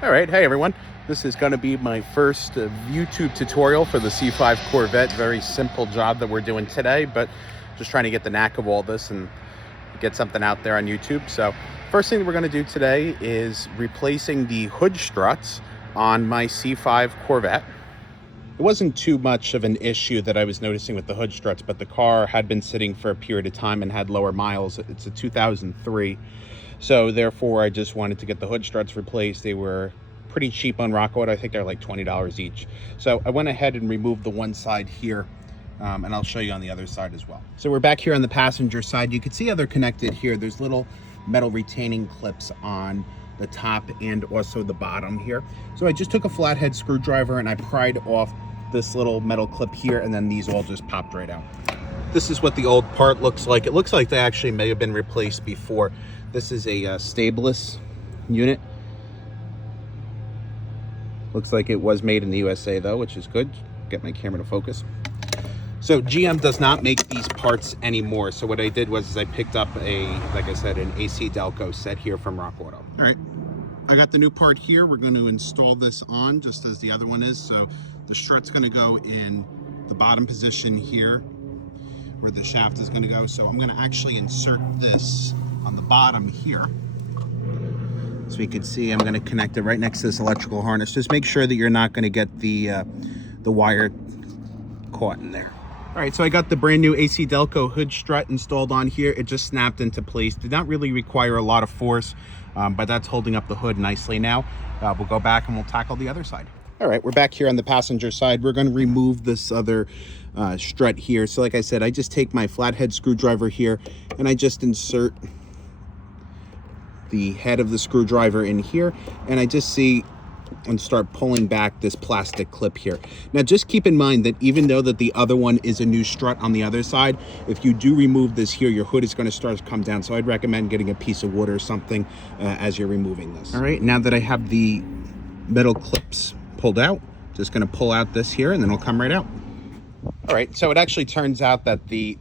All right, hey everyone. This is going to be my first YouTube tutorial for the C5 Corvette. Very simple job that we're doing today, but just trying to get the knack of all this and get something out there on YouTube. So first thing that we're going to do today is replacing the hood struts on my C5 Corvette. It wasn't too much of an issue that I was noticing with the hood struts, but the car had been sitting for a period of time and had lower miles. It's a 2003. So therefore, I just wanted to get the hood struts replaced. They were pretty cheap on Rock Auto. I think they're like $20 each. So I went ahead and removed the one side here, and I'll show you on the other side as well. So we're back here on the passenger side. You can see how they're connected here. There's little metal retaining clips on the top and also the bottom here. So I just took a flathead screwdriver and I pried off this little metal clip here, and then these all just popped right out. This is what the old part looks like. It looks like they actually may have been replaced before. This is a stableless unit. Looks like it was made in the USA though, which is good. Get my camera to focus. So GM does not make these parts anymore. So what I did was I picked up like I said, an ACDELCO set here from Rock Auto. All right, I got the new part here. We're going to install this on just as the other one is. So the strut's going to go in the bottom position here where the shaft is going to go. So I'm going to actually insert this on the bottom here. So you can see I'm going to connect it right next to this electrical harness. Just make sure that you're not going to get the wire caught in there. All right, so I got the brand new ACDELCO hood strut installed on here. It just snapped into place. Did not really require a lot of force, but that's holding up the hood nicely now. We'll go back and we'll tackle the other side. All right, we're back here on the passenger side. We're going to remove this other strut here. So like I said, I just take my flathead screwdriver here and I just insert the head of the screwdriver in here, and I just see and start pulling back this plastic clip here. Now just keep in mind that even though that the other one is a new strut on the other side, if you do remove this here, your hood is going to start to come down. So I'd recommend getting a piece of wood or something as you're removing this. All right, now that I have the metal clips pulled out, just going to pull out this here and then it'll come right out. All right, so it actually turns out that the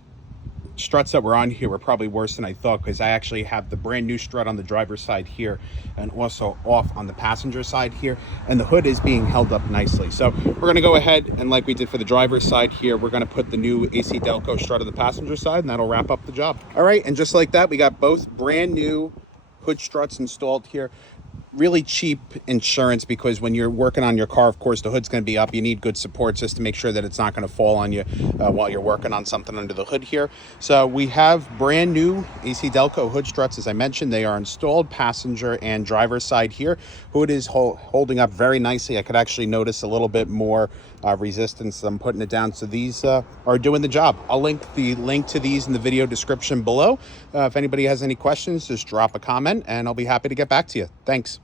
struts that were on here were probably worse than I thought, because I actually have the brand new strut on the driver's side here and also off on the passenger side here, and the hood is being held up nicely. So we're going to go ahead and, like we did for the driver's side here, we're going to put the new ACDELCO strut on the passenger side, and that'll wrap up the job. All right, and just like that, we got both brand new hood struts installed here. Really cheap insurance, because when you're working on your car, of course, the hood's going to be up. You need good support just to make sure that it's not going to fall on you while you're working on something under the hood here. So we have brand new ACDELCO hood struts. As I mentioned, they are installed passenger and driver's side here. Hood is holding up very nicely. I could actually notice a little bit more resistance as I'm putting it down. So these are doing the job. I'll link to these in the video description below. If anybody has any questions, just drop a comment and I'll be happy to get back to you. Thanks.